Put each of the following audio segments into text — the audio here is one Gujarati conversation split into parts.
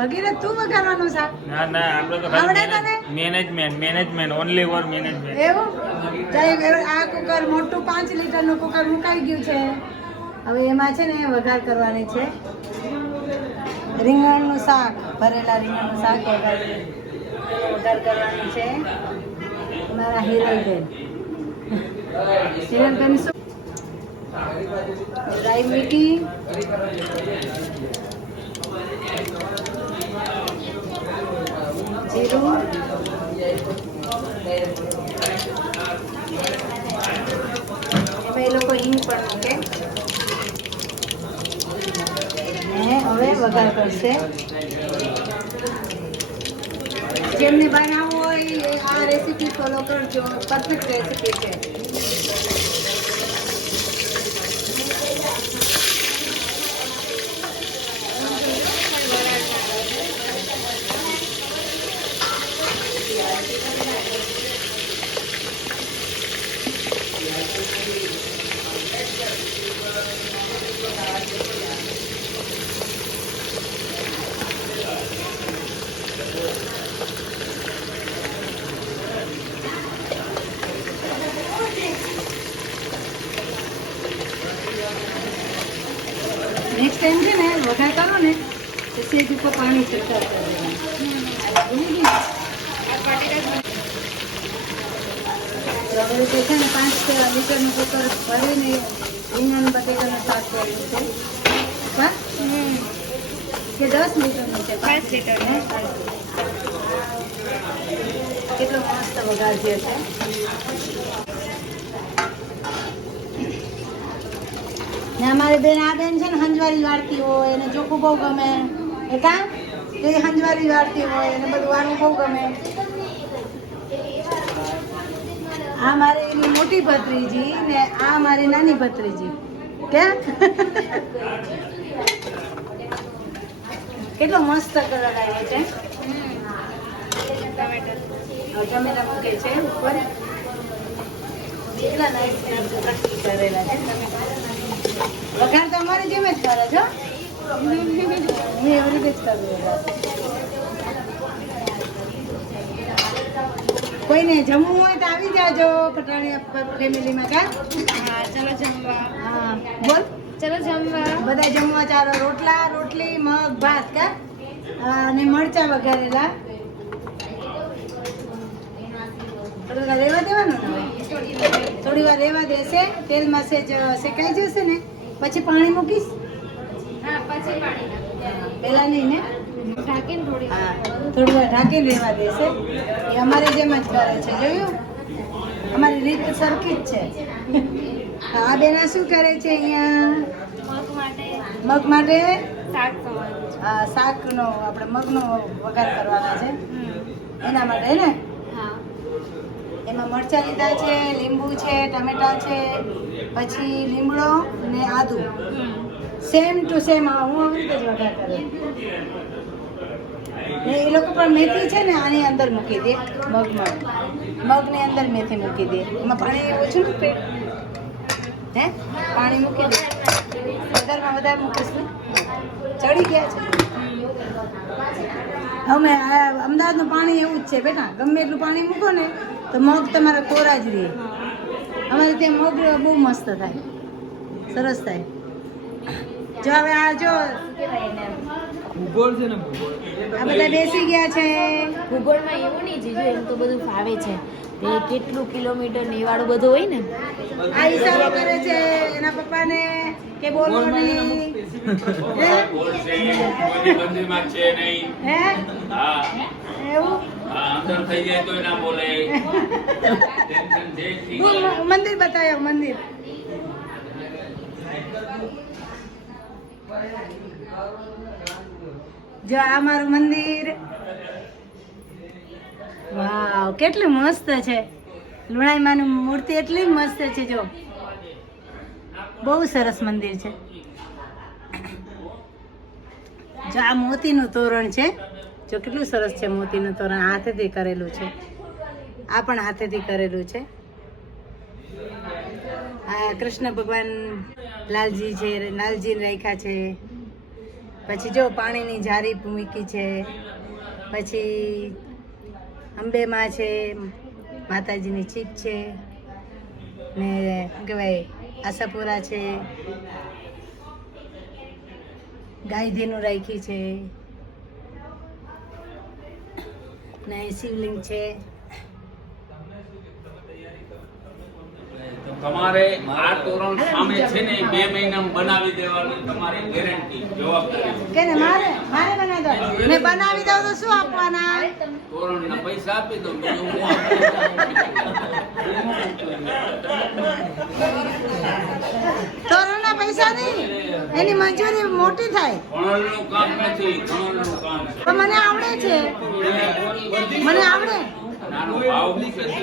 ભગીરથ તું વઘારવાનું શાક? ના ના, આપણે તો આવડે તને? Management only for management. એવું ચાલ આ કુકર મોટું 5 લીટરનું કુકર મુકાઈ ગયું છે. હવે એમાં છે ને વઘાર કરવાની છે રીંગણનું શાક, ભરેલા રીંગણનું શાક વઘાર કરવાની છે મારા હિરલબેન. હિરલબેન શું રાઈ મીઠી, જીરું, એમાં એ લોકો હિંગ પણ મૂકે. ને હવે વઘાર કરશે. જેમને બનાવવું હોય એ આ રેસીપી ફોલો કરજો, પરફેક્ટ રેસીપી છે. નેક્સ્ટ ટાઈમ છે ને વઘાર કરો ને તો સેજ ઉપર પાણી છટકાર કરી દેવાનું. હવે તો છે ને 5 લીટરનું કુકર ભરીને રીંગણ બટેટાનું શાક કર્યું છે. હા કે 10 લીટરનું છે? 5 લીટરનું. કેટલો મસ્ત વઘાર છે. ને અમારી બેન આ બેન છે ને હંજવારી વાળતી હોય, એને ચોખ્ખું બહુ ગમે. એ કાં એ હંજવારી વાળતી હોય એને બધું વાળું બહુ ગમે. આ મારી મોટી ભત્રીજી ને આ મારી નાની ભત્રીજી. કેમ કેટલો મસ્ત કલર આવ્યો છે. ટમેટા મૂકે છે ઉપર. કેટલા નાઈસ કરેલા છે. વઘાર તો અમારી જેમ જ કરે છો. હું એવી રીતે જ કરું. કોઈને જમવું હોય તો આવી જાજો પટાણી ફેમિલીમાં. કા હા ચલો જમવા. હા બોલ. ચલો જમવા. બધા જમવા ચાલો. રોટલા, રોટલી, મગ, ભાત. કા અને મરચા વઘારેલા. થોડી વાર રહેવા દેવાનું ને? થોડી વાર રહેવા દેશે. તેલમાં સેજ શેકાઈ જશે ને પછી પાણી મૂકીશ. હા પછી પાણી. પેલા નહીં ને? ઢાંકીને થોડી હા થોડી વાર ઢાંકીને રહેવા દેશે. એ અમારે જેમ જ કરે છે. જોયું? અમારી રીત સરખી જ છે. આ બેના શું કરે છે અહીંયા? મગ માટે શાક કરવાનું છે. હા શાકનો આપણે મગનો વઘાર કરવાના છે એના માટે ને. હા એમાં મરચાં લીધા છે, લીંબુ છે, ટમેટા છે, પછી લીમડો ને આદુ. સેમ ટુ સેમ હું આવી રીતે જ વઘાર કરું. ને એ લોકો પણ મેથી છે ને આની અંદર મૂકી દે. મગની અંદર મેથી મૂકી દે. એમાં પાણી ઓછું ને પેટ હે પાણી મૂકી દે. વધારમાં વધારે મૂકીશ ને ચડી ગયા છે. અમે અમદાવાદનું પાણી એવું જ છે બેટા. ગમે એટલું પાણી મૂકો ને તો મગ તમારા કોરા જ રહે. અમારે ત્યાં મગ બહુ મસ્ત થાય, સરસ થાય. જો હવે આ જો ભૂગોળ છે ને, આ બધા બેસી ગયા છે. ભૂગોળમાં એવું નહીં જીજુ, એમ તો બધું ફાવે છે. તે કેટલું કિલોમીટર ને એ વાળું બધું હોય ને. આ હિસાબો કરે છે એના પપ્પાને કે બોલવું નહીં. હે? હે એવું મંદિર બતાવ્યો મંદિર. જો આ મારું મંદિર. વાવ કેટલું મસ્ત છે. લુણાઈ માનું મૂર્તિ એટલી મસ્ત છે. જો બહુ સરસ મંદિર છે. જો આ મોતીનું તોરણ છે. જો કેટલું સરસ છે મોતીનું તોરણ. હાથેથી કરેલું છે. આ પણ હાથેથી કરેલું છે. આ કૃષ્ણ ભગવાન લાલજી છે, લાલજી રાખ્યા છે. પછી જો પાણીની જારી મૂકી છે, પછી અંબેમાં છે, માતાજીની ચીપ છે ને શું કહેવાય આશાપુરા છે, ગાયધીનું રાખી છે ને શિવલિંગ છે. તમારે આ તોરણ સામે છે ને 2 મહિનામાં બનાવી દેવાની તમારી ગેરંટી જવાબદારી. કે ને મારે બનાવી દો. મેં બનાવી દઉં તો શું આપવાના? તોરણના પૈસા આપી દો બીજું હું તોરણના પૈસા નહીં, એની મંજૂરી મોટી થાય. ભણવાનું કામ નથી, ભણવાનું કામ છે. તો મને આવડે છે, મને આવડે. નાનો ભાવ મૂકે છે.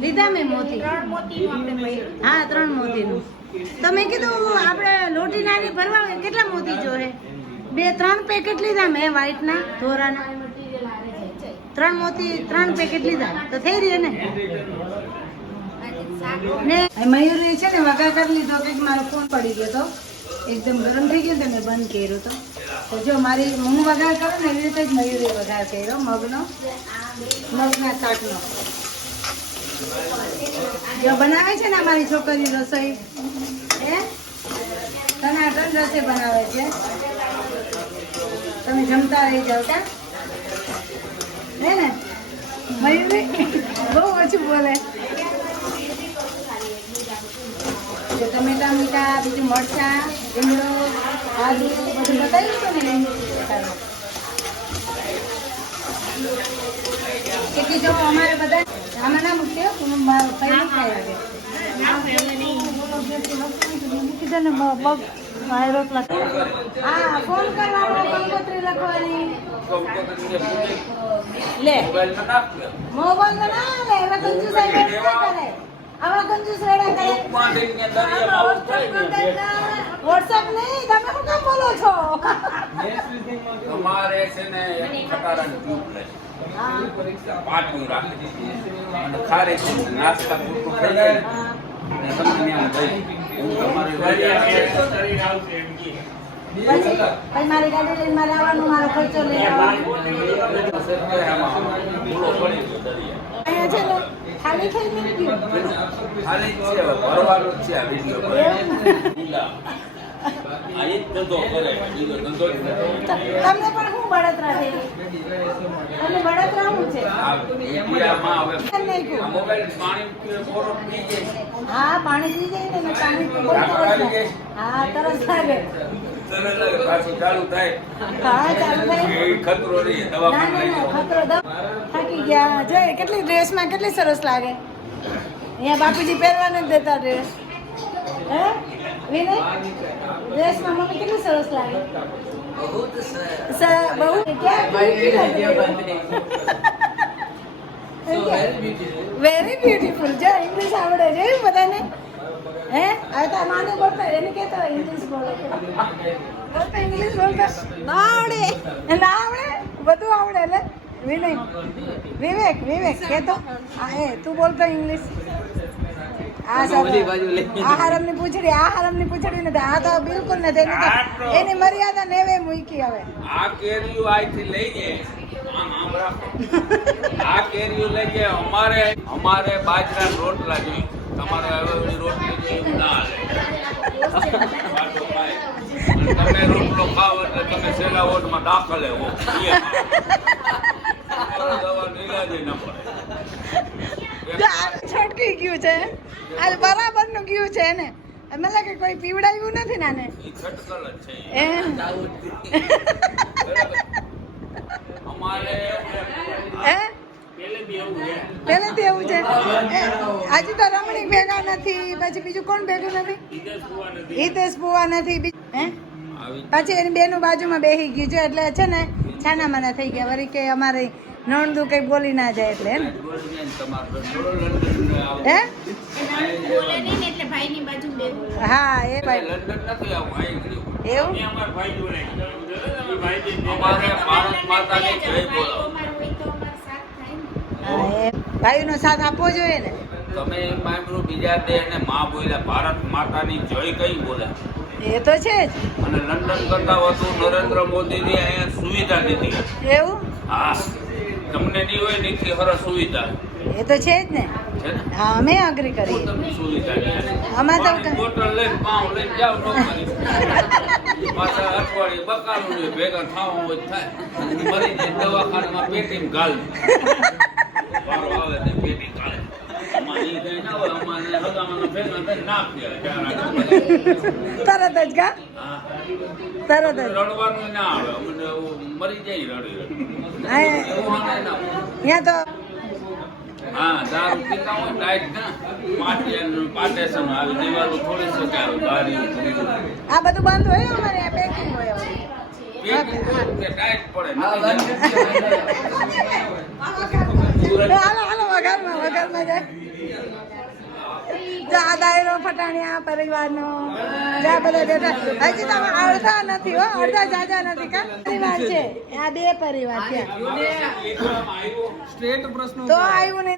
લીધા મેં મોતી. હા 3 મોતીનું. તો મેં કીધું આપણે લોટી નાની ભરવા હોય કેટલા મોતી જોઈએ? 2-3 પેકેટ લીધા મેં વ્હાઈટના ધોરાના. 3 મોતી 3 પેકેટ લીધા તો થઈ રહી ને. ને મયુરી છે ને વઘાર કરી લીધો કે મારો ફોન પડી ગયો તો એકદમ ગરમ થઈ ગયો તો મેં બંધ કર્યો તો. તો જો મારી હું વઘાર કરું ને એવી રીતે જ મયુરી વઘાર કર્યો મગના શાકનો. જો બનાવે છે ને અમારી છોકરી રસોઈ ટનાટન રસોઈ બનાવે છે. તમે જમતા રહી જાવ તા હે ને મયુરી બહુ ઓછું બોલે. જો ટમેટા મીઠા બીજું મરચા લીમડો આદુ બધું બતાવ્યું હતું ને કે જો અમારે બધા આમાં ના મૂક્યો પહેલી ખાઈ કીધું ને મગ હા ફોન કરવાનો કંકોત્રી લખવાની લે મોબાઈલમાં નાખ લે. મોબાઈલ ના લે હવે કંજૂસ કરે આવા કંજૂસ રેડા કરે. ઉપાડીને દરિયામાં ઉતારી દે. વોટ્સએપ નહીં તમે શું કામ બોલો છો? તમારે છે ને એક ખટારાની ટ્યુબ લે. પાટું રાખી અને ખારી છે નાસ્તા પૂરતું થઈ જાય ને તમને આમ દઈ એવું તમારી વારી આવે. પછી મારી ગાડી લઈને મારે આવવાનું મારો ખર્ચો લઈ આવવાનો. આમાં ભૂલો પડી ગયો દરિયા. અહીંયા છે ને ખાલી થઈ નહીં ગયું. ખાલી જ છે ભરવાનું જ છે આ વિડીયો પર. આ એક ધંધો કરે બીજો ધંધો જ નથી. તમને પણ શું બળતરા થઈ તમને બળતરા શું છે? આ મીડિયામાં હવે નહીં કહું. આ મોબાઈલ પાણી પીવે બોરો પી જાય. હા પાણી પી જાય ને મેં પાણી તો બહુ તરસ લાગે. હા તરસ લાગે. તરત લાગે પાછું ચાલુ થાય હા ચાલુ થાય. એ ખતરો રહી ના દવાખાને ના લઈ ના જાઓ. ખતરો થાકી ગયા જો કેટલી ડ્રેસમાં કેટલી સરસ લાગે. અહીંયા બાપુજી પહેરવાને જ દેતા ડ્રેસ હે વિનય ડ્રેસમાં મમ્મી કેટલી સરસ લાગે. બહુ વેરી બ્યુટીફુલ જો ઇંગ્લિશ આવડે છે બધાને હે આ તો માને બોલતા એને કહેતો ઇંગ્લિશ બોલે બોલતા ઇંગ્લિશ બોલતા ના આવડે બધું આવડે એટલે વિનય વિવેક કહેતો એ તું બોલતો ઇંગ્લિશ. આ હરમની પૂંછડી નથી આ તો બિલકુલ નથી એની મર્યાદા નેવે મૂકી હવે. આ કેરીઓ અહીંથી લઈ જાય આમ આમ રાખો. આ કેરીઓ લઈ જાય અમારે બાજરા રોટલા જોઈએ તમારે હવે ઓલી રોટલી જોઈએ એવું ના હાલે. વાતો ખાય. અને તમે રોટલો ખાઓ એટલે તમે છેલ્લા વોટમાં દાખલે હો દવા નીલાજી ન પડે. છટકી ગયું છે આ બરાબર નું ગયું છે ને મને લાગે કોઈ પીવડાવ્યું નથી ને આને ઈ ખટકલ જ છે. એ અમારે હે પહેલેથી એવું છે હજુ તો રમણીક ભેગા નથી પછી બીજું કોણ ભેગું નથી હિતેશ બુવા નથી હે પછી એની બેનું બાજુમાં બેસી ગયું છે એટલે છે ને છાના માના થઈ ગયા વળી કે અમારે નણદું કઈ બોલી ના જાય એટલે હે ને હે હા એ ભાઈ લંડન નથી આવું અહીં એવું અમારે ભારત માતાની જય બોલો. હા એ ભાઈનો સાથ આપવો જોઈએ ને તમે મામરો બીજા દે અને માં બોલ્યા ભારત માતાની જય કઈ બોલે એ તો છે અને લંડન કરતા વધુ નરેન્દ્ર મોદીની અહીંયા સુવિધા દીધી જ એવું હા તમને નહીં હોય નીથી સરસ સુવિધા એ તો છે જ ને છે ને હા અમે અગ્રી કરીએ પોતાની સુવિધા છે. આમાં તો પાણી બોટલ લઈને પાઉં લઈને જાઓ નોકરી પાછા અઠવાડિયે બકાલું ને ભેગા થવા હોય તો થાય મરી જાય દવાખાનામાં પેટીમાં ગાલ વારો આવે તે પેટી ગાળે અમારે ઈ કઈ ના હોય અમારે હગામાના ભેગા થઈને નાખ દે તરત જ કા હા તરત જ રડવાનું ના આવે અમને મરી જાય રડી હા, એવું અમે ના હોય. ત્યાં તો હા દારૂ પીતા હોય ટાઈટ ના પાટેશન આવી દીવાલો થોડી શકે આવે બારી આ બધું બંધ હોય અમારે આ પેકિંગ હોય અમારે. કે ટાઈટ પડે હાલો હાલો વઘારમાં જાય જો આ દાયરો ફટાણિયા પરિવારનો જ્યાં બધા બેઠા હજી તમે અડધા નથી હો અડધા જાજા નથી કા પરિવાર છે આ બે પરિવાર છે સ્ટ્રેટ પ્રશ્નો તો આવ્યું ને